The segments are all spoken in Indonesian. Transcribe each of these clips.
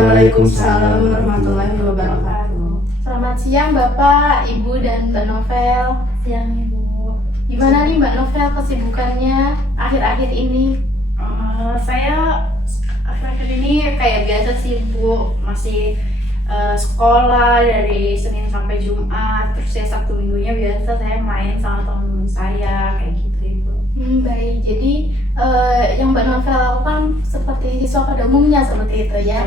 Waalaikumsalam warahmatullahi wabarakatuh. Selamat siang Bapak, Ibu, dan Mbak Novel. Siang Ibu. Gimana nih Mbak Novel kesibukannya akhir-akhir ini? Saya akhir-akhir ini kayak biasa sih Bu, masih sekolah dari Senin sampai Jumat, terus ya Sabtu Minggunya biasa saya main sama teman-teman saya kayak gitu Ibu. Baik, jadi yang Mbak Novel lakukan seperti siswa pada umumnya seperti itu ya,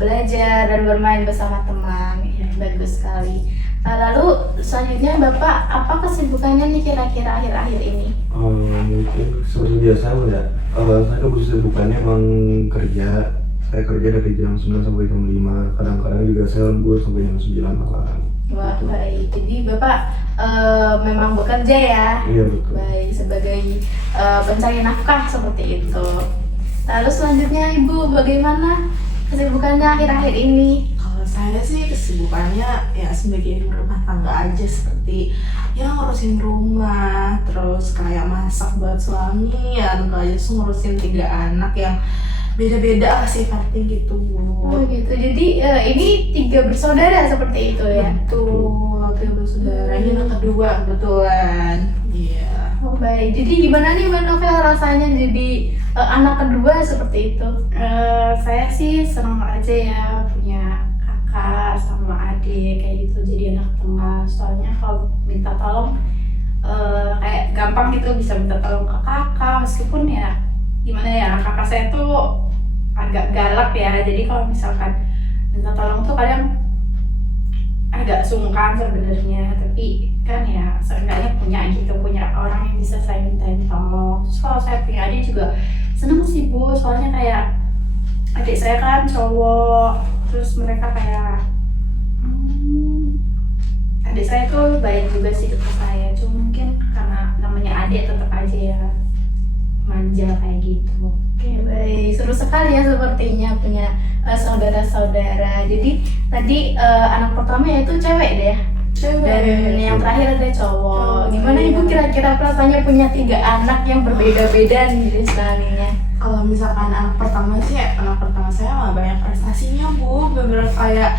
belajar dan bermain bersama teman. Ya, bagus sekali. Lalu selanjutnya Bapak, apa kesibukannya nih kira-kira akhir-akhir ini? Mungkin seperti biasa ya. Saya kesibukannya emang kerja. Saya kerja dari jam 9 sampai jam 5. Kadang-kadang juga saya lembur sampai jam 9 malam. Wah, baik. Jadi Bapak memang bekerja ya? Iya betul. Baik, sebagai pencari nafkah seperti itu. Lalu selanjutnya Ibu, bagaimana kesibukannya akhir-akhir ini? Kalau saya sih kesibukannya ya sebagai ibu rumah tangga aja, seperti ya ngurusin rumah, terus kayak masak buat suami, ya tentu aja sih ngurusin 3 anak yang beda-beda sifatnya gitu Oh Bu. gitu. Jadi ini 3 bersaudara seperti itu ya? Betul, 3 bersaudara, ini anak kedua kebetulan. Iya. Oh baik. Jadi gimana nih Mbak Novel rasanya jadi anak kedua seperti itu? Saya sih senang aja ya punya kakak sama adik kayak gitu, jadi anak tengah. Soalnya kalau minta tolong kayak gampang gitu, bisa minta tolong ke kakak, meskipun ya gimana ya, kakak saya tuh agak galak ya, jadi kalau misalkan minta tolong tuh kadang agak sungkan sebenarnya, tapi kan ya seenggaknya punya orang yang bisa saya mintain tolong. Terus kalau saya punya adik juga seneng sih Bu, soalnya kayak adik saya kan cowok, terus mereka kayak adik saya tuh baik juga sih ke saya, cuma mungkin karena namanya adik tetap aja ya manja kayak gitu. Oke baik, seru sekali ya sepertinya punya saudara-saudara. Jadi tadi anak pertama yaitu cewek deh ya? Dan yang terakhir ada cowok. Gimana Ibu kira-kira perasaannya punya 3 anak yang berbeda-beda nih sekalinya? Kalau misalkan anak pertama saya mah banyak prestasinya Bu, bener kayak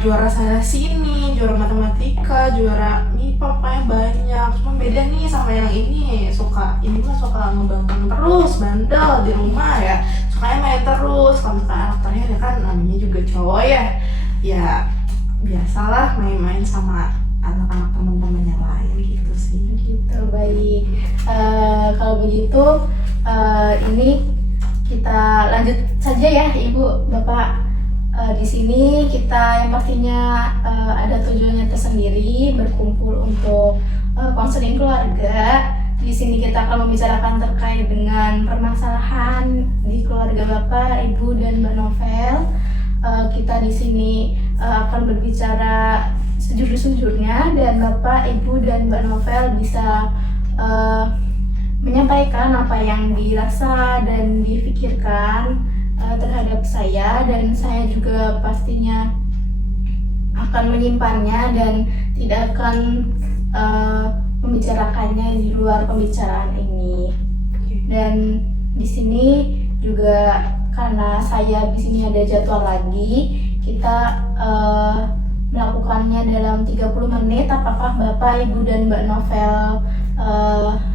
juara sana sini, juara matematika, juara MIPA, pokoknya banyak. Cuma beda nih sama yang ini suka ngebangkang terus, bandel di rumah ya, sukanya main terus. Kalau misalkan anak terakhir ya kan namanya juga cowok ya biasalah main-main sama anak-anak teman-teman yang lain gitu sih. Gitu, baik. Kalau begitu ini kita lanjut saja ya Ibu, Bapak. Di sini kita yang pastinya ada tujuannya tersendiri, berkumpul untuk konseling keluarga. Di sini kita akan membicarakan terkait dengan permasalahan di keluarga Bapak, Ibu, dan Mbak Novel. Kita di sini akan berbicara sejujur-jujurnya, dan Bapak, Ibu, dan Mbak Novel bisa menyampaikan apa yang dirasa dan dipikirkan terhadap saya, dan saya juga pastinya akan menyimpannya dan tidak akan membicarakannya di luar pembicaraan ini. Dan di sini juga karena saya di sini ada jadwal lagi, kita melakukannya dalam 30 menit. Apakah Bapak, Ibu, dan Mbak Novel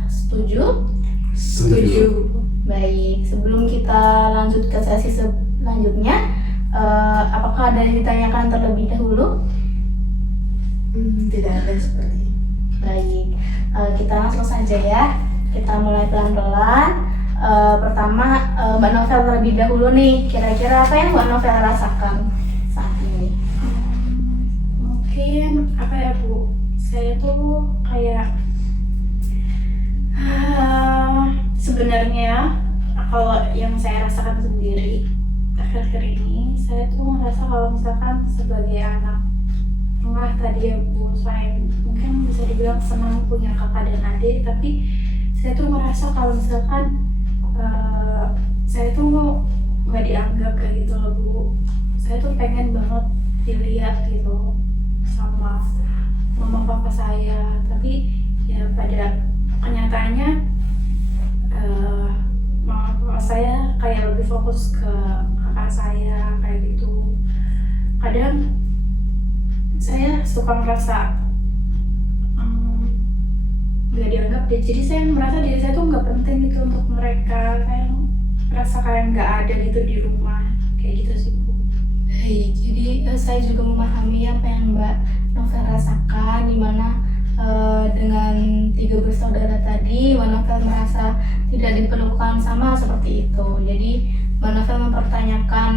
setuju? Setuju. Baik, sebelum kita lanjut ke sesi selanjutnya, apakah ada yang ditanyakan terlebih dahulu? Tidak ada seperti. Baik, kita langsung saja ya. Kita mulai pelan-pelan. Pertama, Mbak Novel terlebih dahulu nih. Kira-kira apa yang Mbak Novel rasakan saat ini? Mungkin apa ya Bu, saya tuh kayak sebenarnya kalau yang saya rasakan sendiri akhir-akhir ini, saya tuh merasa kalau misalkan sebagai anak tengah tadi ya Bu, saya mungkin bisa dibilang senang punya kakak dan adik, tapi saya tuh merasa kalau misalkan saya tuh nggak dianggap kayak gitu loh Bu. Saya tuh pengen banget dilihat gitu sama mama papa saya, tapi ya pada kenyataannya mama papa saya kayak lebih fokus ke kakak kakak saya kayak gitu. Kadang saya suka merasa nggak dianggap deh, jadi saya merasa diri saya tuh nggak penting gitu untuk mereka, kayak merasa kayak nggak ada gitu di rumah kayak gitu sih Bu. Baik, jadi saya juga memahami apa yang Mbak Novel rasakan, di mana dengan 3 bersaudara tadi Mbak Novel merasa tidak diperlukan sama seperti itu. Jadi Mbak Novel mempertanyakan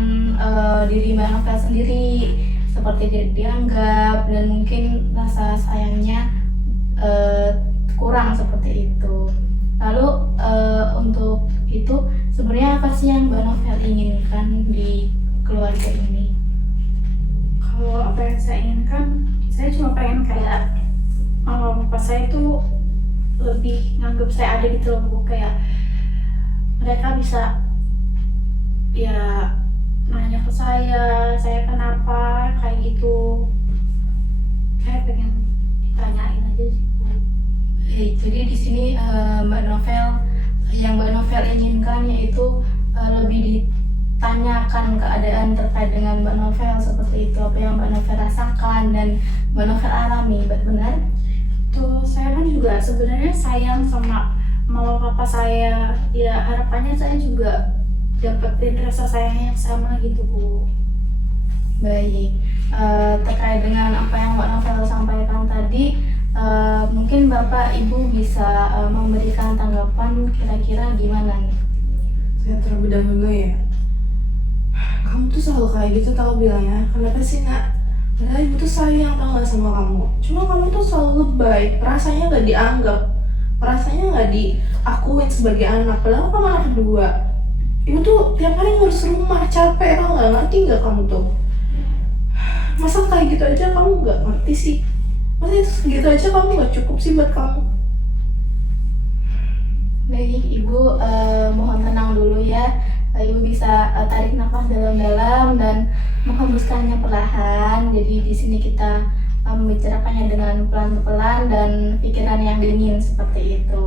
diri Mbak Novel sendiri, seperti tidak dianggap dan mungkin rasa sayangnya kurang seperti itu. Lalu untuk itu sebenarnya apa sih yang Mbak Novel inginkan di keluarga ini? Kalau apa yang saya inginkan, saya cuma pengen kayak papa saya tuh lebih nganggap saya ada gitu loh Bu. Kayak mereka bisa ya nanya ke saya kenapa kayak gitu. Saya pengen ditanyain aja sih Bu. Baik, jadi di sini Mbak Novel, yang Mbak Novel inginkan yaitu lebih ditanyakan keadaan terkait dengan Mbak Novel seperti itu, apa yang Mbak Novel rasakan dan Mbak Novel alami, benar? Tuh saya kan juga sebenarnya sayang sama mama papa saya. Ya harapannya saya juga dapetin rasa sayang yang sama gitu Bu. Baik, terkait dengan apa yang Mbak Novel sampaikan tadi, mungkin Bapak Ibu bisa memberikan tanggapan kira-kira gimana nih? Saya terlebih dahulu ya. Kamu tuh selalu kayak gitu tau bilangnya. Kenapa sih nak? Padahal ibu tuh sayang tau gak sama kamu. Cuma kamu tuh selalu lebay. Rasanya gak dianggap. Rasanya gak diakuin sebagai anak. Padahal kamu anak kedua. Ibu tuh tiap hari ngurus rumah, capek tau gak? Ngerti gak kamu tuh? Masa kayak gitu aja kamu gak ngerti sih? Masa itu segitu aja kamu gak cukup sih buat kamu? Baik, Ibu mohon tenang dulu ya. Ibu bisa tarik nafas dalam-dalam dan menghembuskannya perlahan. Jadi di sini kita membicarakannya dengan pelan-pelan dan pikiran yang dingin seperti itu.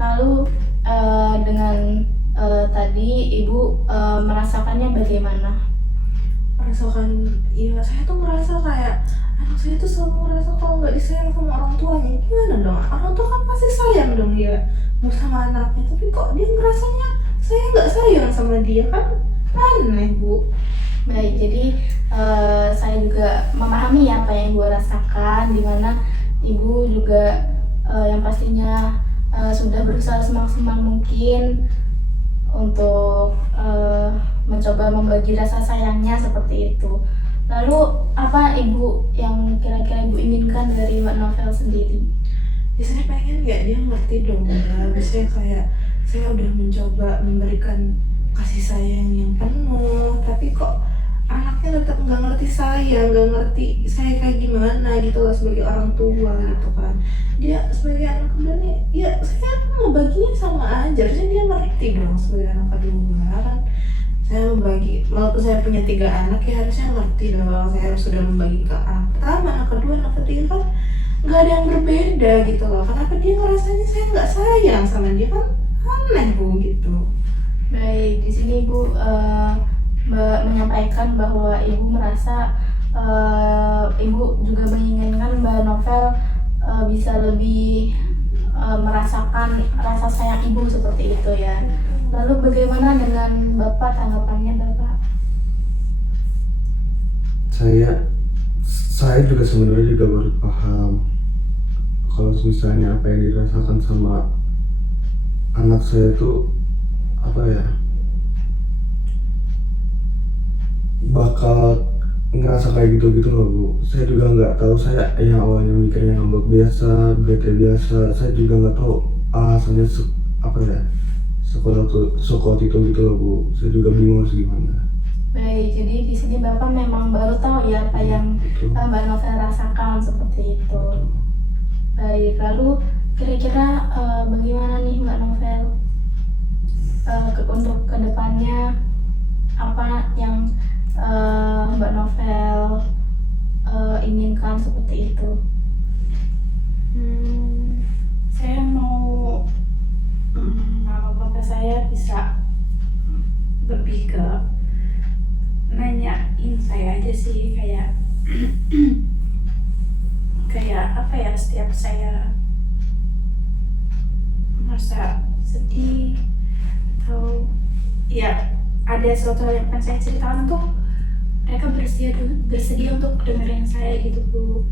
Lalu dengan tadi Ibu merasakannya bagaimana? Merasakan, iya saya tuh merasa kayak anak saya tuh selalu merasa kalau nggak disayang sama orang tuanya. Gimana dong? Orang tua kan pasti sayang dong dia sama anaknya, tapi kok dia ngerasanya saya nggak sayang sama dia, kan aneh Bu. Baik, jadi saya juga memahami apa yang Ibu rasakan, di mana Ibu juga yang pastinya sudah berusaha semaksimal mungkin untuk mencoba membagi rasa sayangnya seperti itu. Lalu apa Ibu yang kira-kira Ibu inginkan dari Mbak Novel sendiri? Ya saya pengen nggak dia ngerti dong ya. Biasanya kayak saya udah mencoba memberikan kasih sayang yang penuh, tapi kok anaknya tetap nggak ngerti saya, nggak ngerti saya kayak gimana gitu loh sebagai orang tua gitu kan. Dia sebagai anak kedua nih, ya saya mau baginya sama aja, harusnya dia ngerti dong sebagai anak kedua kan. Saya membagi, walaupun saya punya 3 anak ya harusnya ngerti dong. Saya harus sudah membagi ke anak pertama, anak kedua, anak ketiga kan nggak ada yang berbeda gitu loh. Kenapa dia ngerasanya saya nggak sayang sama dia, kan aneh Bu gitu. Baik, di sini Ibu menyampaikan bahwa Ibu merasa Ibu juga menginginkan Mbak Novel bisa lebih merasakan rasa sayang Ibu seperti itu ya. Lalu bagaimana dengan Bapak, tanggapannya Bapak? Saya juga sebenarnya juga baru paham kalau misalnya apa yang dirasakan sama anak saya itu apa ya, bakal ngerasa kayak gitu loh Bu. Saya juga nggak tahu, saya yang awalnya mikirnya ngambek biasa, bete biasa, saya juga nggak tahu alasannya apa ya, sekuat itu gitu loh Bu. Saya juga bingung harus gimana. Baik, jadi di sini Bapak memang baru tahu ya apa yang Mbak Novel rasakan seperti itu. Baik, lalu kira-kira bagaimana nih Mbak Novel untuk kedepannya, apa yang Mbak Novel inginkan seperti itu? Saya mau mama papa saya bisa lebih ke apa ya, setiap saya merasa sedih atau ya ada suatu hal yang akan saya ceritakan tuh mereka bersedia untuk dengerin saya gitu Bu,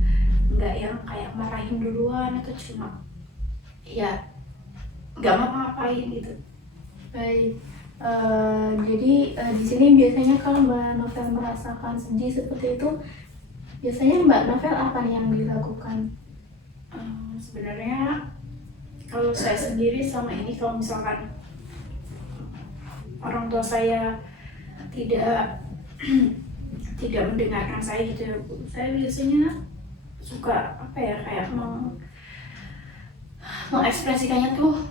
nggak yang kayak marahin duluan atau cuma ya nggak ngapa-ngapain gitu. Baik. Jadi di sini biasanya kalau Mbak Novel merasakan sedih seperti itu, biasanya Mbak Novel apa nih yang dilakukan? Sebenarnya kalau saya sendiri selama ini kalau misalkan orang tua saya tidak tidak mendengarkan saya gitu ya Bu, saya biasanya suka apa ya, kayak mengekspresikannya tuh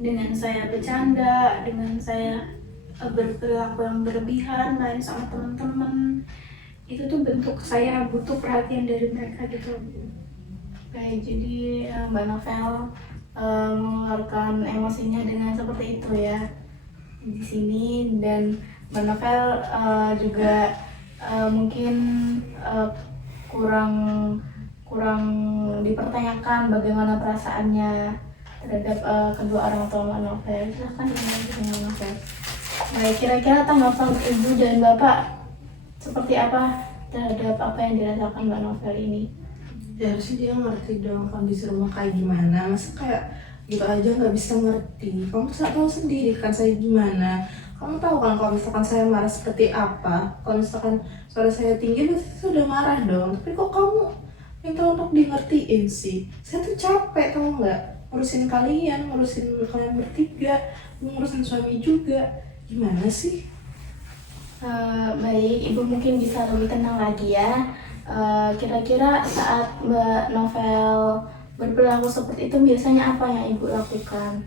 dengan saya bercanda, dengan saya berperilaku yang berlebihan, main sama teman-teman. Itu tuh bentuk saya butuh perhatian dari mereka gitu Bu. Baik, jadi Mbak Novel mengeluarkan emosinya dengan seperti itu ya di sini, dan Mbak Novel juga mungkin kurang dipertanyakan bagaimana perasaannya terhadap kedua orang tua Mbak Novel. Silahkan dilanjut Mbak Novel. Baik, kira-kira tanggapan Ibu dan Bapak seperti apa terhadap apa yang dirasakan Mbak Novel ini? Ya harusnya dia ngerti dong kondisi rumah kayak gimana. Masa kayak gitu aja nggak bisa ngerti. Kamu tahu sendiri kan saya gimana. Kamu tahu kan kalau misalkan saya marah seperti apa. Kalau misalkan suara saya tinggi pasti sudah marah dong. Tapi kok kamu minta untuk di ngertiin sih? Saya tuh capek, tahu nggak? Ngurusin kalian bertiga, ngurusin suami juga. Gimana sih? Baik, Ibu mungkin bisa lebih tenang lagi ya. Kira-kira saat Mbak Novel berperilaku seperti itu biasanya apa yang Ibu lakukan?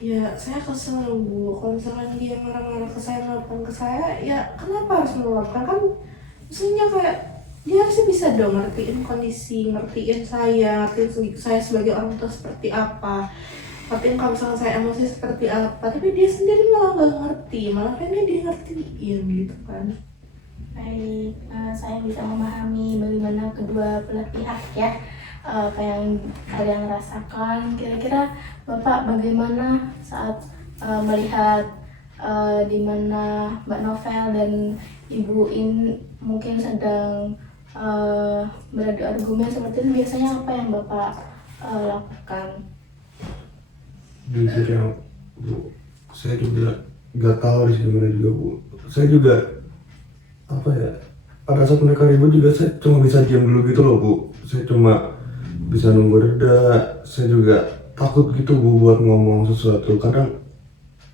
Ya saya kesel Bu. Kalau misalkan dia marah-marah ke saya, nelfon ke saya, ya kenapa harus meluapkan? Kan maksudnya kayak dia harusnya bisa dong ngertiin kondisi, ngertiin saya sebagai orang tua seperti apa, ngertiin kalau misalkan saya emosi seperti apa. Tapi dia sendiri malah nggak ngerti, malah pengen dia ngertiin gitu kan. Baik, saya bisa memahami bagaimana kedua belah pihak ya, apa yang kalian rasakan. Kira-kira Bapak bagaimana saat melihat di mana Mbak Novel dan Ibu ini mungkin sedang beradu argumen seperti itu, biasanya apa yang Bapak lakukan? Jujur ya Bu, saya juga gak tahu harus gimana juga Bu. Saya juga apa ya, pada saat mereka ribut juga saya cuma bisa diam dulu gitu loh Bu. Saya cuma bisa nunggu reda. Saya juga takut gitu Bu buat ngomong sesuatu. Kadang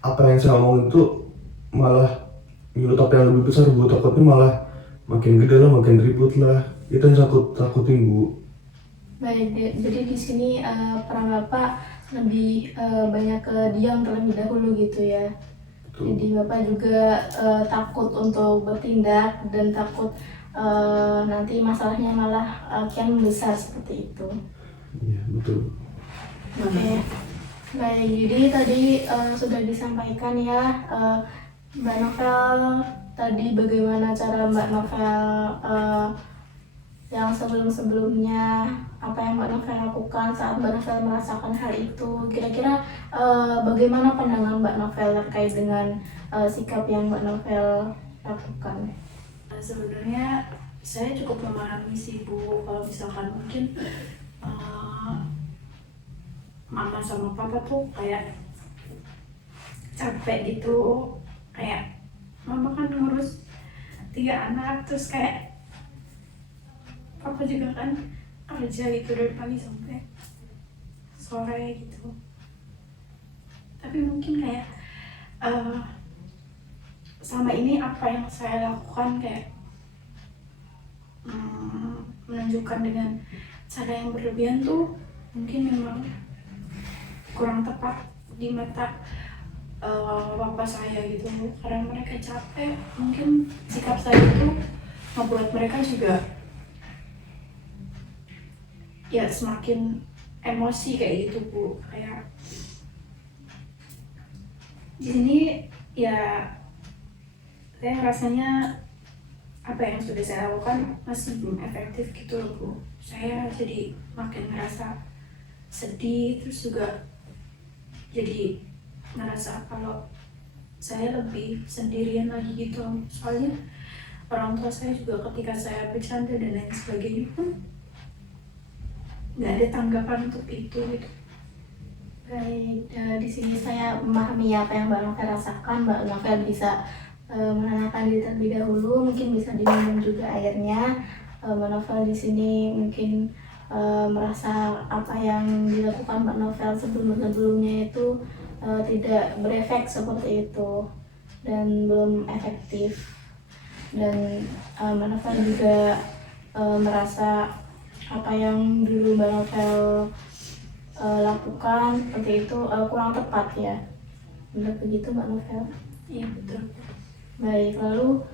apa yang saya ngomong itu malah nyulut apa yang lebih besar Bu. Takutnya malah makin gede lah, makin ribut lah. Itu yang takutin Bu. Baik, jadi di sini peran Bapak lebih banyak ke diam terlebih dahulu gitu ya. Jadi Bapak juga takut untuk bertindak dan takut nanti masalahnya malah kian membesar seperti itu. Iya betul. Oke, baik. Jadi tadi sudah disampaikan ya Mbak Novel tadi bagaimana cara Mbak Novel yang sebelum-sebelumnya, apa yang Mbak Novel lakukan saat Mbak Novel merasakan hal itu. Kira-kira bagaimana pandangan Mbak Novel terkait dengan sikap yang Mbak Novel lakukan? Sebenarnya saya cukup memahami sih Bu, kalau misalkan mungkin mama sama papa tuh kayak capek gitu, kayak mama kan ngurus 3 anak, terus kayak papa juga kan kerja gitu dari pagi sampai sore gitu. Tapi mungkin kayak selama ini apa yang saya lakukan kayak menunjukkan dengan cara yang berlebihan tuh mungkin memang kurang tepat di mata papa saya gitu. Karena mereka capek, mungkin sikap saya itu membuat mereka juga ya semakin emosi kayak gitu Bu. Kayak di sini ya saya rasanya apa yang sudah saya lakukan masih belum efektif gitu loh Bu. Saya jadi makin ngerasa sedih, terus juga jadi ngerasa kalau saya lebih sendirian lagi gitu loh. Soalnya orang tua saya juga ketika saya bercanda dan lain sebagainya pun nggak ada tanggapan untuk itu gitu. Baik, di sini saya memahami apa yang Mbak Novel rasakan. Mbak Novel bisa menenangkan diri terlebih dahulu, mungkin bisa diminum juga airnya. Mbak Novel di sini mungkin merasa apa yang dilakukan Mbak Novel sebelumnya itu tidak berefek seperti itu dan belum efektif. Dan Mbak Novel juga merasa apa yang dulu Mbak Novel lakukan seperti itu kurang tepat ya. Benar begitu Mbak Novel? Iya betul. Baik, lalu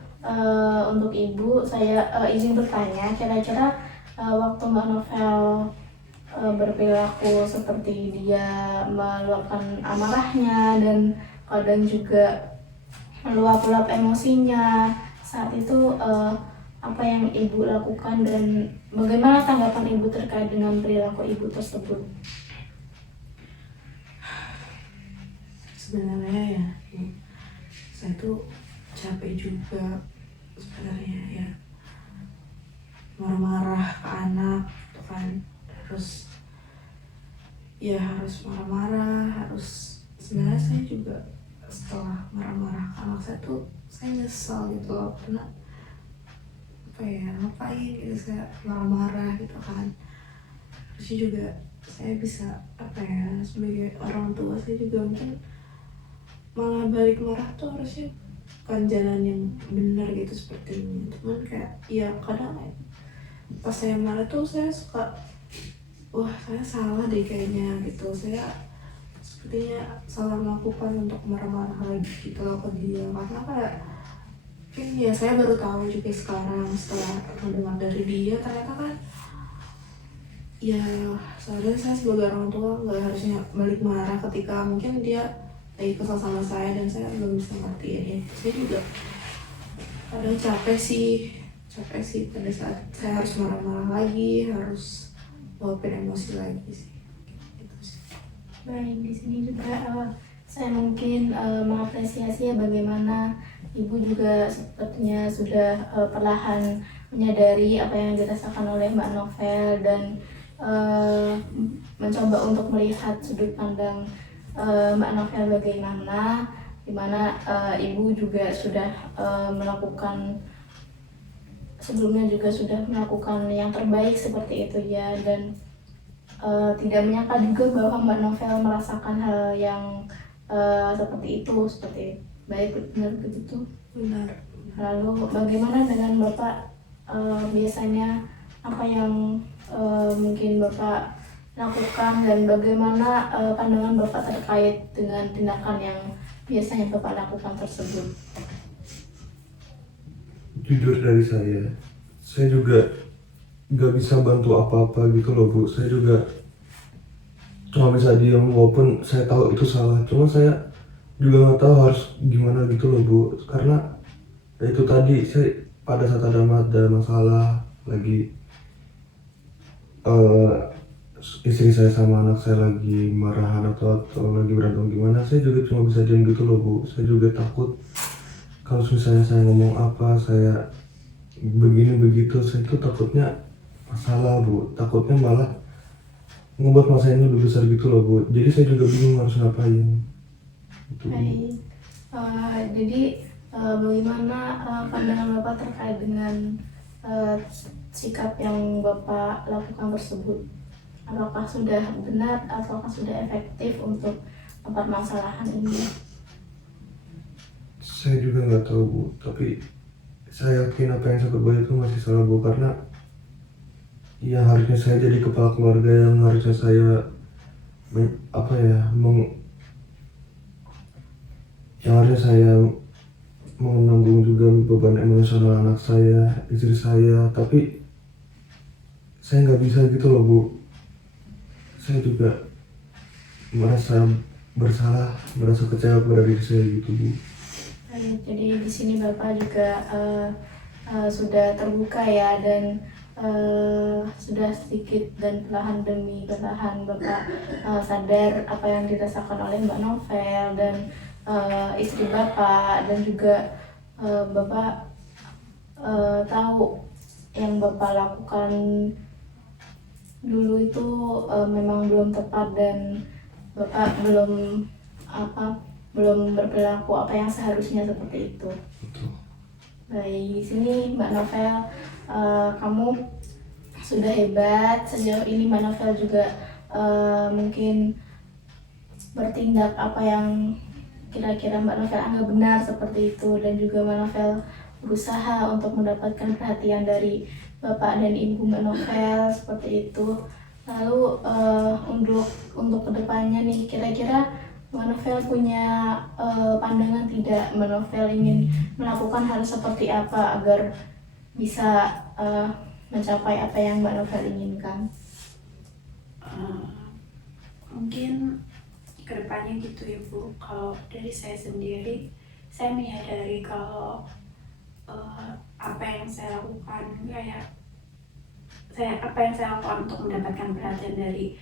untuk Ibu saya izin bertanya, kira-kira waktu Mbak Novel berperilaku seperti dia meluapkan amarahnya dan kadang juga meluap-luap emosinya, saat itu apa yang Ibu lakukan dan bagaimana tanggapan Ibu terkait dengan perilaku Ibu tersebut? Sebenarnya ya saya tuh capek juga sebenarnya ya, marah-marah ke anak tuh kan, harus marah-marah, harus sebenarnya saya juga setelah marah-marah ke anak saya tuh saya nyesel gitu loh, karena apa ya, ngapain gitu saya marah-marah gitu kan. Harusnya juga saya bisa apa ya, sebagai orang tua saya juga mungkin malah balik marah tuh harusnya bukan jalan yang benar gitu seperti ini. Cuman kayak ya kadang pas saya marah tuh saya suka, wah saya salah deh kayaknya gitu, saya sepertinya salah melakukan untuk marah-marah lagi gitu loh ke dia, karena kayak mungkin ya saya baru tahu juga sekarang setelah mendengar dari dia, ternyata kan ya sebenarnya saya sebagai orang tua nggak harusnya balik marah ketika mungkin dia lagi kesal sama saya dan saya belum bisa ngertiin ya. Saya juga kadang capek sih pada saat saya harus marah-marah lagi, harus luapin emosi lagi sih. Gitu sih. Baik, di sini juga saya mungkin mengapresiasi ya bagaimana Ibu juga sepertinya sudah perlahan menyadari apa yang dirasakan oleh Mbak Novel dan mencoba untuk melihat sudut pandang Mbak Novel bagaimana, dimana Ibu juga sudah melakukan sebelumnya juga sudah melakukan yang terbaik seperti itu ya, dan tidak menyangka juga bahwa Mbak Novel merasakan hal yang seperti itu, seperti baik benar begitu. Benar. Lalu bagaimana dengan Bapak, biasanya apa yang mungkin Bapak lakukan dan bagaimana pandangan Bapak terkait dengan tindakan yang biasanya Bapak lakukan tersebut? Jujur dari saya juga gak bisa bantu apa-apa gitu loh Bu. Saya juga cuma bisa diam walaupun saya tahu itu salah, cuma saya juga nggak tahu harus gimana gitu loh Bu, karena ya itu tadi saya pada saat ada masalah lagi istri saya sama anak saya lagi marahan atau lagi berantem gimana, saya juga cuma bisa diam gitu loh Bu. Saya juga takut kalau misalnya saya ngomong apa, saya begini begitu, saya itu takutnya masalah Bu, takutnya malah ngebuat masalah ini lebih besar gitu loh Bu. Jadi saya juga bingung harus ngapain gitu, Bu. Baik, jadi bagaimana pandangan Bapak terkait dengan sikap yang Bapak lakukan tersebut? Apakah sudah benar, apakah sudah efektif untuk permasalahan ini? Saya juga nggak tahu Bu, tapi saya yakin apa yang saya perbuat itu masih salah Bu, karena ya harusnya saya jadi kepala keluarga yang harusnya saya yang harusnya saya menanggung juga beban emosional anak saya, istri saya, tapi saya nggak bisa gitu loh Bu. Saya juga merasa bersalah, merasa kecewa kepada diri saya gitu Bu. Baik, jadi di sini Bapak juga sudah terbuka ya, dan sudah sedikit dan perlahan demi perlahan Bapak sadar apa yang dirasakan oleh Mbak Novel dan istri Bapak, dan juga Bapak tahu yang Bapak lakukan dulu itu memang belum tepat, dan Bapak belum berperilaku apa yang seharusnya seperti itu. Betul. Baik, di sini Mbak Novel, kamu sudah hebat. Sejauh ini Mbak Novel juga mungkin bertindak apa yang kira-kira Mbak Novel anggap benar seperti itu, dan juga Mbak Novel berusaha untuk mendapatkan perhatian dari Bapak dan Ibu Mbak Novel seperti itu. Lalu untuk kedepannya nih, kira-kira Mbak Novel punya pandangan tidak? Mbak Novel ingin melakukan hal seperti apa agar bisa mencapai apa yang Mbak Novel inginkan? Mungkin kedepannya gitu ya Bu. Kalau dari saya sendiri, saya menyadari kalau apa yang saya lakukan apa yang saya lakukan untuk mendapatkan perhatian dari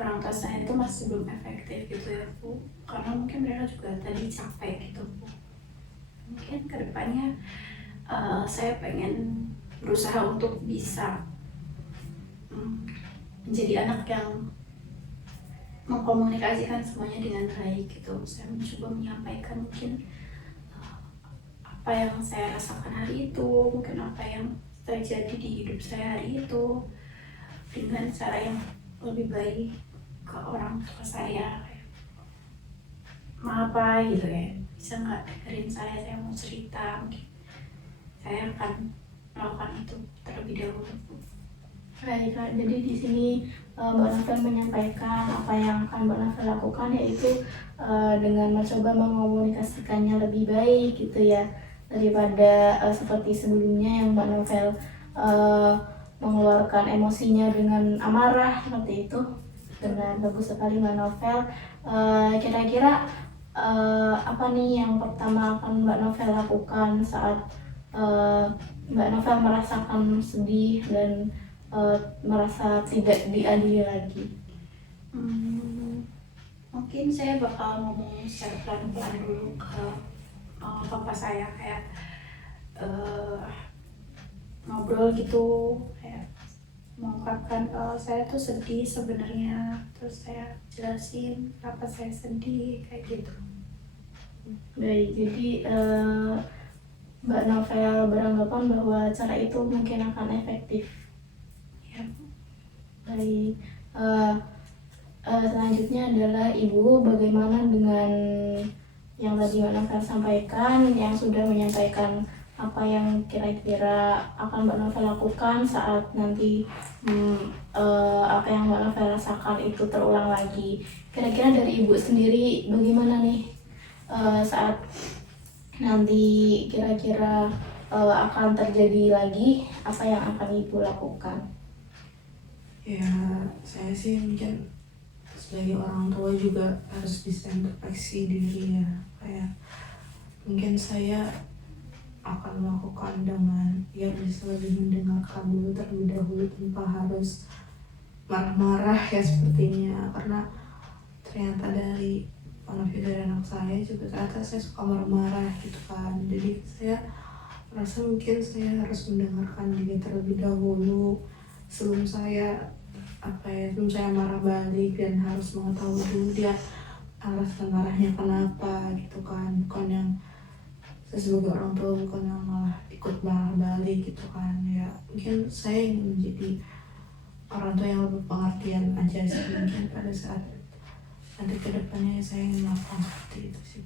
orang tua saya itu masih belum efektif gitu ya Bu, karena mungkin mereka juga tadi capek gitu Bu. Mungkin kedepannya saya pengen berusaha untuk bisa menjadi anak yang mengkomunikasikan semuanya dengan baik gitu. Saya mencoba menyampaikan mungkin apa yang saya rasakan hari itu, mungkin apa yang terjadi di hidup saya hari itu dengan cara yang lebih baik ke orang tua saya. Maaf Pak gitu ya, bisa nggak dengerin saya mau cerita, mungkin saya akan melakukan itu terlebih dahulu. Baik, jadi di sini Mbak Novel menyampaikan apa yang akan Mbak Novel lakukan, yaitu dengan mencoba mengkomunikasikannya lebih baik gitu ya, daripada seperti sebelumnya yang Mbak Novel mengeluarkan emosinya dengan amarah seperti itu. Dengan bagus sekali Mbak Novel. Kira-kira apa nih yang pertama akan Mbak Novel lakukan saat Mbak Novel merasakan sedih dan merasa tidak diadili lagi? Mungkin saya bakal ngomong secara pelan-pelan dulu ke papa saya, kayak ngobrol gitu, kayak mengungkapkan kalau saya tuh sedih sebenarnya, terus saya jelasin kenapa saya sedih kayak gitu. Baik, jadi Mbak Novel beranggapan bahwa cara itu mungkin akan efektif. Ya. Baik, selanjutnya adalah Ibu, bagaimana dengan yang tadi Mbak Novel sampaikan, yang sudah menyampaikan apa yang kira-kira akan Mbak Novel lakukan saat nanti apa yang Mbak Novel rasakan itu terulang lagi. Kira-kira dari Ibu sendiri bagaimana nih saat nanti kira-kira akan terjadi lagi, apa yang akan Ibu lakukan? Ya, saya sih mungkin sebagai orang tua juga harus bisa introspeksi diri ya. Kayak mungkin saya akan melakukan dengan bisa lebih mendengarkan dulu terlebih dahulu tanpa harus marah-marah ya sepertinya, karena ternyata dari dari anak saya juga ternyata saya suka marah-marah gitu kan. Jadi saya merasa mungkin saya harus mendengarkan dia terlebih dahulu sebelum saya marah balik, dan harus mengetahui dulu dia alasan marahnya kenapa gitu kan, bukan yang saya sebagai orang tua bukan yang malah ikut marah balik gitu kan. Ya mungkin saya ingin menjadi orang tua yang lebih pengertian aja sih, mungkin pada saat nanti kedepannya saya ingin melakukan seperti itu sih.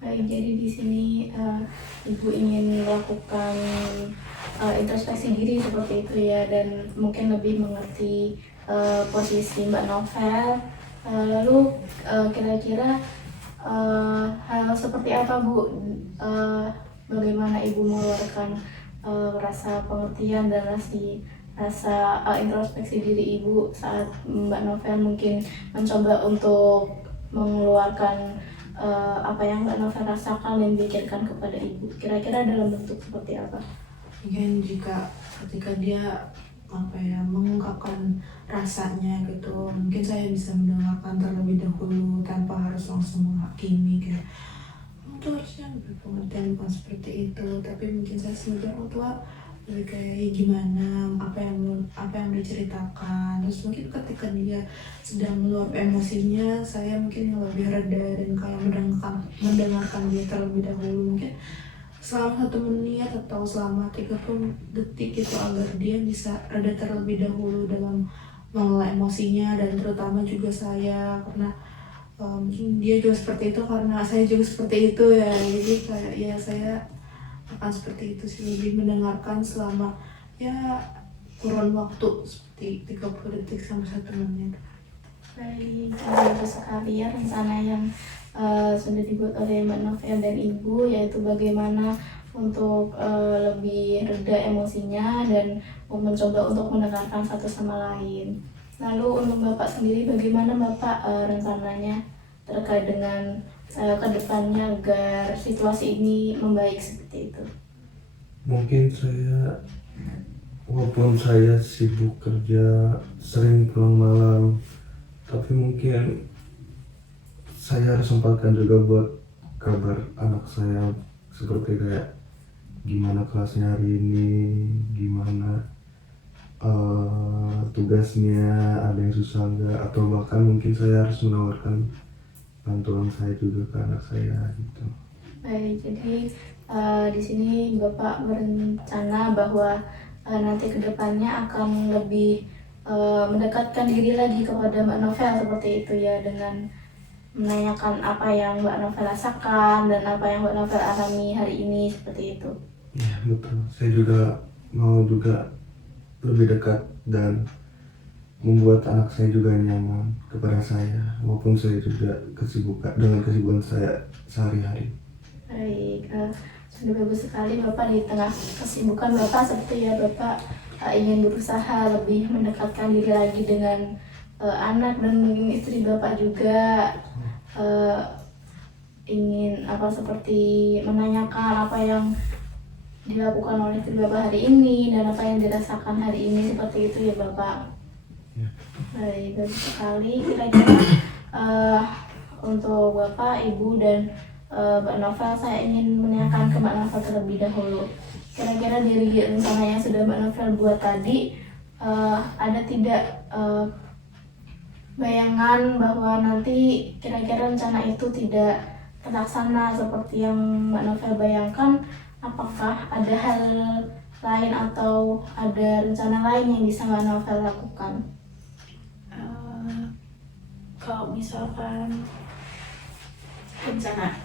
Baik, jadi di sini Ibu ingin melakukan introspeksi diri seperti itu ya, dan mungkin lebih mengerti posisi Mbak Novel. Lalu kira-kira hal seperti apa Bu? Bagaimana Ibu mengeluarkan rasa pengertian dan rasa introspeksi diri Ibu saat Mbak Novel mungkin mencoba untuk mengeluarkan apa yang Mbak Novel rasakan dan pikirkan kepada Ibu? Kira-kira dalam bentuk seperti apa? mungkin jika ketika dia mengungkapkan rasanya gitu, mungkin saya bisa mendengarkan terlebih dahulu tanpa harus langsung menghakimi kayak kamu tuh harusnya berpengertian bukan seperti itu. Tapi mungkin saya sebagai orang tua lebih kayak "Ya gimana, apa yang diceritakan." Terus mungkin ketika dia sedang meluap emosinya, saya mungkin yang lebih reda dan kayak mendengarkan dia terlebih dahulu, mungkin selama 1 menit atau selama 30 detik gitu, agar dia bisa reda terlebih dahulu dalam mengelola emosinya. Dan terutama juga saya, karena mungkin dia juga seperti itu karena saya juga seperti itu ya, jadi kayak ya saya akan seperti itu sih, lebih mendengarkan selama ya kurun waktu seperti 30 detik sampai 1 menit. Baik, bagus sekali ya rencana yang sudah dibuat oleh Mbak Novel dan Ibu, yaitu bagaimana untuk lebih reda emosinya dan mencoba untuk mendengarkan satu sama lain. Lalu untuk Bapak sendiri, bagaimana Bapak rencananya terkait dengan kedepannya agar situasi ini membaik seperti itu? Mungkin saya, walaupun saya sibuk kerja, sering pulang malam, tapi mungkin saya harus sempatkan juga buat kabar anak saya, seperti kayak gimana kelasnya hari ini, gimana tugasnya, ada yang susah enggak, atau bahkan mungkin saya harus menawarkan bantuan saya juga ke anak saya gitu. Baik, jadi di sini Bapak berencana bahwa nanti kedepannya akan lebih mendekatkan diri lagi kepada Mbak Novel seperti itu ya, dengan menanyakan apa yang Mbak Novel rasakan dan apa yang Mbak Novel alami hari ini seperti itu. Ya betul, saya juga mau juga lebih dekat dan membuat anak saya juga nyaman kepada saya, maupun saya juga dengan kesibukan saya sehari-hari. Baik, sudah bagus sekali Bapak di tengah kesibukan Bapak seperti ya, Bapak ingin berusaha lebih mendekatkan diri lagi dengan anak dan mungkin istri Bapak juga ingin seperti menanyakan apa yang dilakukan oleh istri Bapak hari ini dan apa yang dirasakan hari ini seperti itu ya Bapak. Ya. Baik, bagus sekali. Kira-kira untuk Bapak, Ibu dan Mbak Novel, saya ingin menanyakan ke Mbak Novel terlebih dahulu. Kira-kira dari rencana yang sudah Mbak Novel buat tadi, ada tidak bayangan bahwa nanti kira-kira rencana itu tidak terlaksana seperti yang Mbak Novel bayangkan? Apakah ada hal lain atau ada rencana lain yang bisa Mbak Novel lakukan? Kalau misalkan rencana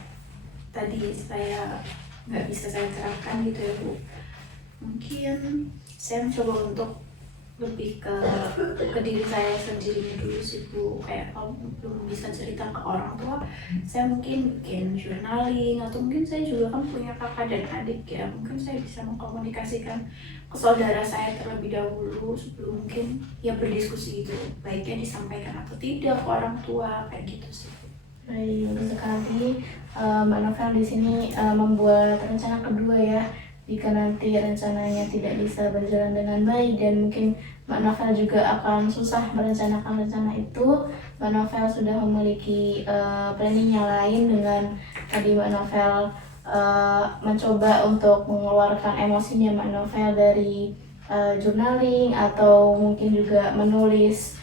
tadi saya nggak bisa saya terapkan gitu ya Bu, mungkin saya mencoba untuk lebih ke diri saya sendiri dulu sih Bu. Kayak kalau belum bisa cerita ke orang tua, saya mungkin bikin journaling, atau mungkin saya juga kan punya kakak dan adik ya, mungkin saya bisa mengkomunikasikan ke saudara saya terlebih dahulu sebelum mungkin ya berdiskusi itu baiknya disampaikan atau tidak ke orang tua, kayak gitu sih Bu. Baik, bagus sekali. Mbak Novel di sini membuat rencana kedua ya. Jika nanti rencananya tidak bisa berjalan dengan baik dan mungkin Mbak Novel juga akan susah merencanakan rencana itu, Mbak Novel sudah memiliki planning yang lain dengan tadi Mbak Novel mencoba untuk mengeluarkan emosinya Mbak Novel dari journaling atau mungkin juga menulis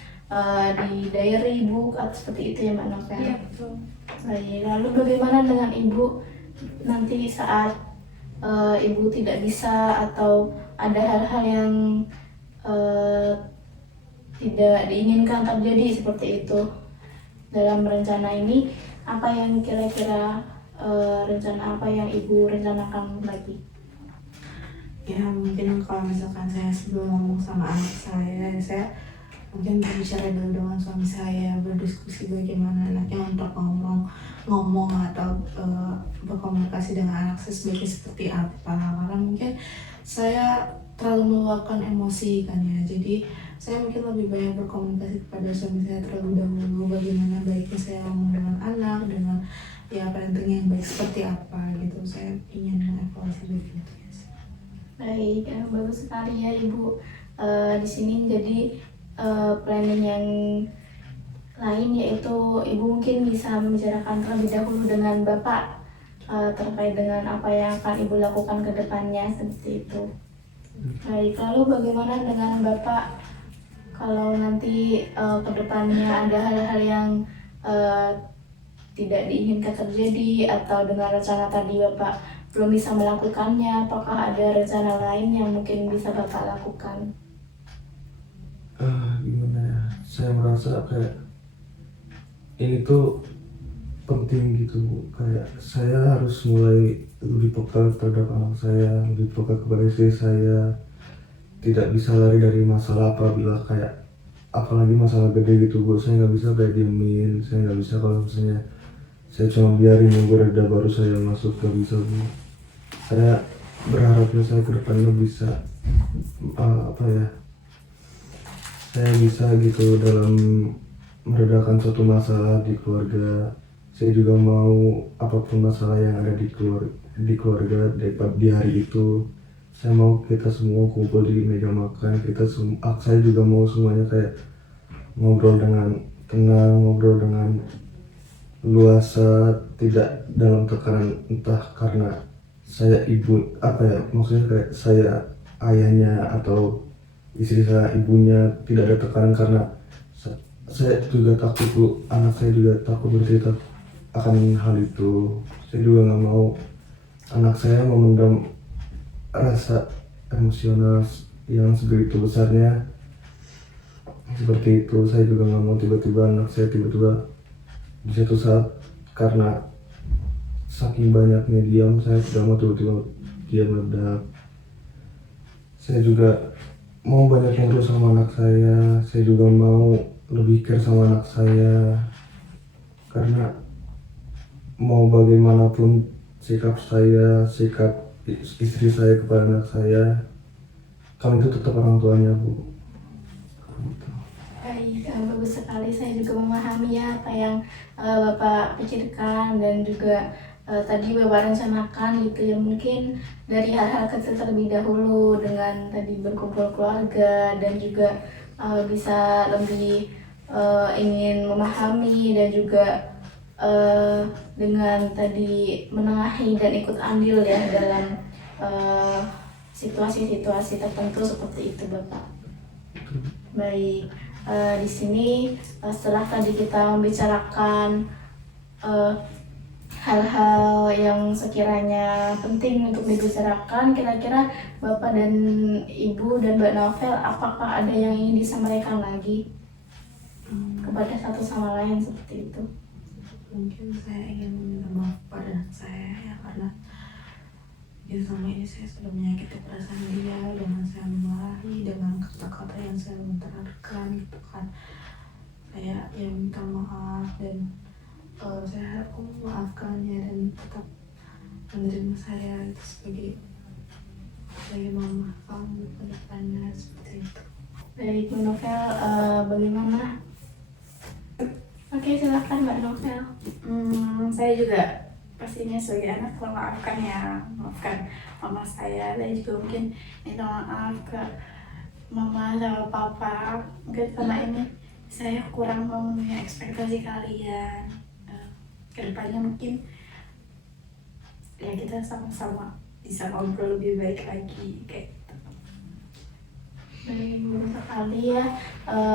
di diary, book atau seperti itu ya Mbak Novel. Iya betul. Baik, lalu bagaimana dengan Ibu nanti saat Ibu tidak bisa atau ada hal-hal yang tidak diinginkan terjadi seperti itu dalam rencana ini, apa yang kira-kira rencana apa yang Ibu rencanakan lagi? Ya mungkin kalau misalkan saya sebelum ngomong sama anak saya mungkin berbicara dulu dengan suami saya, berdiskusi bagaimana anaknya untuk ngomong atau berkomunikasi dengan anak saya sebaiknya seperti apa, karena mungkin saya terlalu meluapkan emosi kan ya, jadi saya mungkin lebih banyak berkomunikasi kepada suami saya terlebih dahulu, bagaimana baiknya saya ngomong dengan anak, dengan ya parenting yang baik seperti apa gitu. Saya ingin mengevaluasi begitu ya. Baik, bagus sekali ya Ibu. Di sini jadi planning yang lain yaitu Ibu mungkin bisa membicarakan terlebih dahulu dengan Bapak terkait dengan apa yang akan Ibu lakukan ke depannya seperti itu. Baik, lalu bagaimana dengan Bapak kalau nanti ke depannya ada hal-hal yang tidak diinginkan terjadi atau dengan rencana tadi Bapak belum bisa melakukannya, apakah ada rencana lain yang mungkin bisa Bapak lakukan? Gimana ya, saya merasa kayak ini tuh penting gitu Bu. Kayak saya harus mulai lebih peka terhadap anak saya, lebih peka kepada istri saya, tidak bisa lari dari masalah apabila kayak apalagi masalah gede gitu Bu. Saya nggak bisa kayak diemin, saya nggak bisa kalau misalnya saya cuma biarin nunggu reda baru saya masuk, gak bisa Bu. Saya berharapnya saya ke depannya bisa saya bisa gitu dalam meredakan suatu masalah di keluarga. Saya juga mau apapun masalah yang ada di keluarga di hari itu, saya mau kita semua kumpul di meja makan. Saya juga mau semuanya kayak ngobrol dengan tenang, ngobrol dengan luasa, tidak dalam tekanan entah karena saya maksudnya kayak saya ayahnya atau istri saya ibunya, tidak ada tekanan karena saya juga takut Bu, anak saya juga takut bercerita akan hal itu. Saya juga nggak mau anak saya memendam rasa emosional yang sebegitu besarnya seperti itu. Saya juga nggak mau tiba-tiba anak saya di satu saat karena saking banyaknya diam, saya tidak mau tiba-tiba dia meledak. Saya juga mau banyak ngobrol sama anak saya juga mau lebih care sama anak saya, karena mau bagaimanapun sikap istri saya kepada anak saya, kami itu tetap orang tuanya Bu. Baik, bagus sekali. Saya juga memahami ya apa yang Bapak pikirkan dan juga tadi Bapak rencanakan gitu ya, mungkin dari hal-hal kecil terlebih dahulu dengan tadi berkumpul keluarga dan juga bisa lebih ingin memahami dan juga dengan tadi menengahi dan ikut andil ya dalam situasi-situasi tertentu seperti itu Bapak. Baik, di sini setelah tadi kita membicarakan hal-hal yang sekiranya penting untuk dibicarakan, kira-kira Bapak dan Ibu dan Mbak Novel apakah ada yang ingin disampaikan lagi kepada satu sama lain seperti itu? Mungkin saya ingin meminta maaf pada saya ya, karena ya selama ini saya sudah menyakiti perasaan dia dengan saya memarahi, dengan kata-kata yang saya lontarkan gitu kan. Saya ya minta maaf dan saya harap kamu memaafkannya dan tetap menerima saya itu sebagai mama kamu ke depannya, seperti itu. Baik, Mbak Novel, bagaimana? Oke, silakan Mbak Novel. Saya juga pastinya sebagai anak memaafkan mama saya, dan juga mungkin minta maaf ke mama sama papa. Mungkin karena ini saya kurang memenuhi ekspektasi kalian. Kedepannya mungkin ya kita sama-sama bisa ngobrol lebih baik lagi kayak gitu. Baik, bagus sekali ya.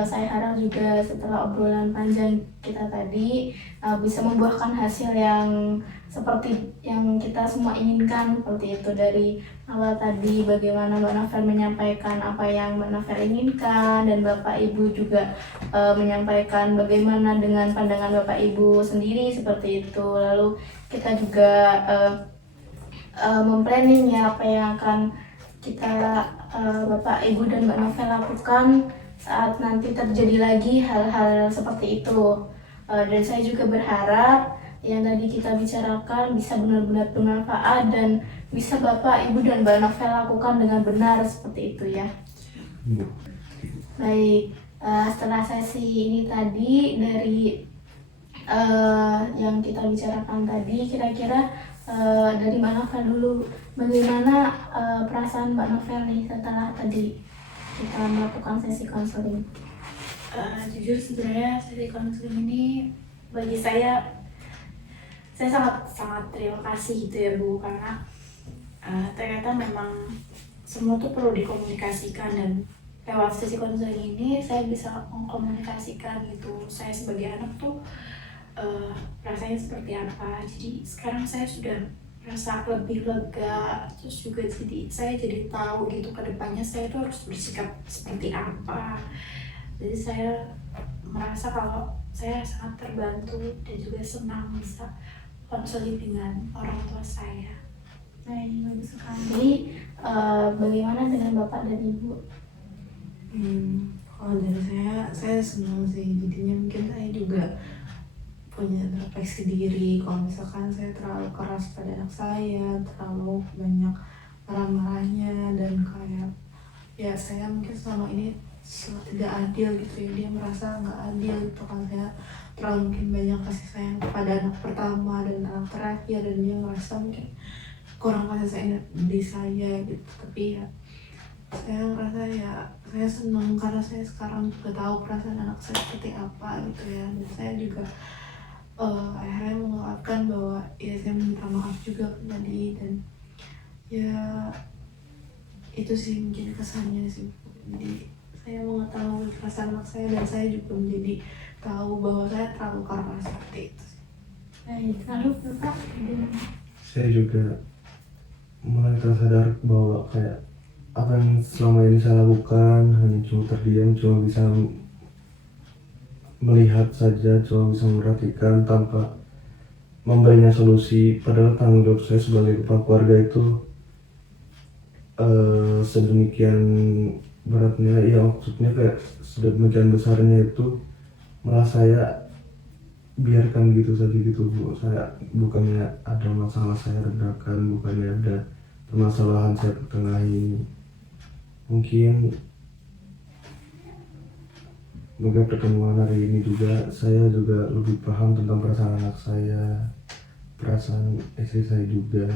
Saya harap juga setelah obrolan panjang kita tadi bisa membuahkan hasil yang seperti yang kita semua inginkan, seperti itu. Dari awal tadi bagaimana Mbak Novel menyampaikan apa yang Mbak Novel inginkan, dan Bapak Ibu juga menyampaikan bagaimana dengan pandangan Bapak Ibu sendiri, seperti itu. Lalu kita juga memplanning ya apa yang akan kita Bapak Ibu dan Mbak Novel lakukan saat nanti terjadi lagi hal-hal seperti itu. Dan saya juga berharap yang tadi kita bicarakan bisa benar-benar bermanfaat dan bisa Bapak, Ibu, dan Mbak Novel lakukan dengan benar, seperti itu ya. Baik, setelah sesi ini tadi dari yang kita bicarakan tadi, kira-kira dari Mbak Novel dulu, bagaimana perasaan Mbak Novel nih setelah tadi kita melakukan sesi konseling? Jujur sebenarnya sesi konseling ini bagi saya sangat terima kasih gitu ya Bu, karena ternyata memang semua tuh perlu dikomunikasikan, dan lewat sesi konseling ini saya bisa mengkomunikasikan gitu saya sebagai anak tuh rasanya seperti apa. Jadi sekarang saya sudah merasa lebih lega, terus juga saya jadi tahu gitu ke depannya saya tuh harus bersikap seperti apa. Jadi saya merasa kalau saya sangat terbantu dan juga senang bisa konseling dengan orang tua saya. Baik, bagus sekali. Bagaimana dengan Bapak dan Ibu? Kalau dari saya senang sih, jadinya mungkin saya juga punya introspeksi diri. Kalau misalkan saya terlalu keras pada anak saya, terlalu banyak marah-marahnya, dan kayak ya saya mungkin selama ini tidak adil gitu ya, dia merasa nggak adil gitu kan, saya terlalu mungkin banyak kasih sayang kepada anak pertama dan anak terakhir, dan dia merasa mungkin kurang kasih sayang di saya gitu. Tapi ya saya ngerasa ya saya senang karena saya sekarang juga tahu perasaan anak saya seperti apa gitu ya, dan saya juga akhirnya mengungkapkan bahwa ya saya minta maaf juga tadi, dan ya itu sih mungkin kesannya sih. Jadi saya mengetahui perasaan anak saya, dan saya juga menjadi tahu bahwa saya terlalu keras seperti itu. Baik, lalu Bapak? Saya juga mulai tersadar bahwa kayak apa yang selama ini saya lakukan hanya cuma terdiam, cuma bisa melihat saja, cuma bisa memperhatikan tanpa memberinya solusi. Padahal tanggung jawab saya sebagai kepala keluarga itu sedemikian beratnya, ya maksudnya kayak sedemikian besarnya itu, malah saya biarkan gitu saja gitu Bu. Saya bukannya ada masalah saya redakan, bukannya ada permasalahan saya pertengahi. Mungkin pertemuan hari ini juga saya juga lebih paham tentang perasaan anak saya, perasaan istri saya juga.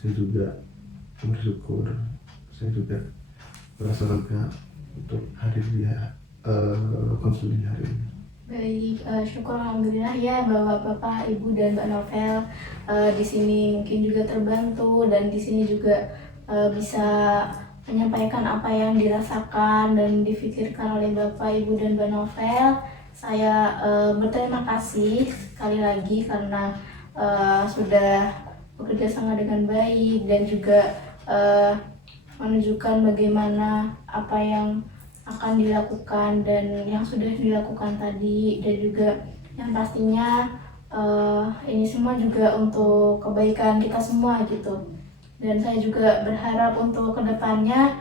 Saya juga bersyukur, saya juga merasa lega untuk hadir di konseling hari ini. Baik, syukur alhamdulillah ya bahwa Bapak, Ibu dan Mbak Novel di sini mungkin juga terbantu, dan di sini juga bisa menyampaikan apa yang dirasakan dan difikirkan oleh Bapak, Ibu dan Mbak Novel. Saya berterima kasih sekali lagi karena sudah bekerja sama dengan baik, dan juga menunjukkan bagaimana apa yang akan dilakukan dan yang sudah dilakukan tadi, dan juga yang pastinya ini semua juga untuk kebaikan kita semua gitu. Dan saya juga berharap untuk kedepannya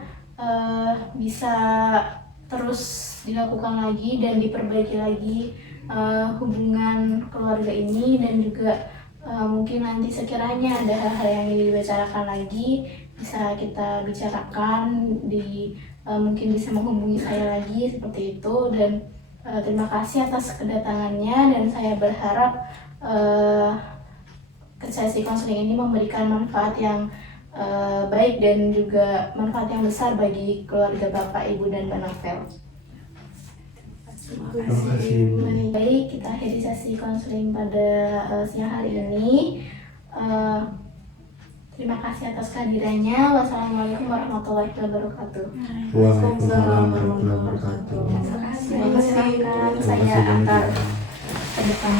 bisa terus dilakukan lagi dan diperbaiki lagi hubungan keluarga ini, dan juga mungkin nanti sekiranya ada hal-hal yang dibicarakan lagi bisa kita bicarakan mungkin bisa menghubungi saya lagi seperti itu. Dan terima kasih atas kedatangannya, dan saya berharap sesi konseling ini memberikan manfaat yang baik dan juga manfaat yang besar bagi keluarga Bapak, Ibu dan Mbak Novel. Terima kasih. Baik, kita akhiri sesi konseling pada siang hari ini. Terima kasih atas kehadirannya. Wassalamualaikum warahmatullahi wabarakatuh. Waalaikumsalam warahmatullahi wabarakatuh. Terima kasih. Silakan saya antar ke depan.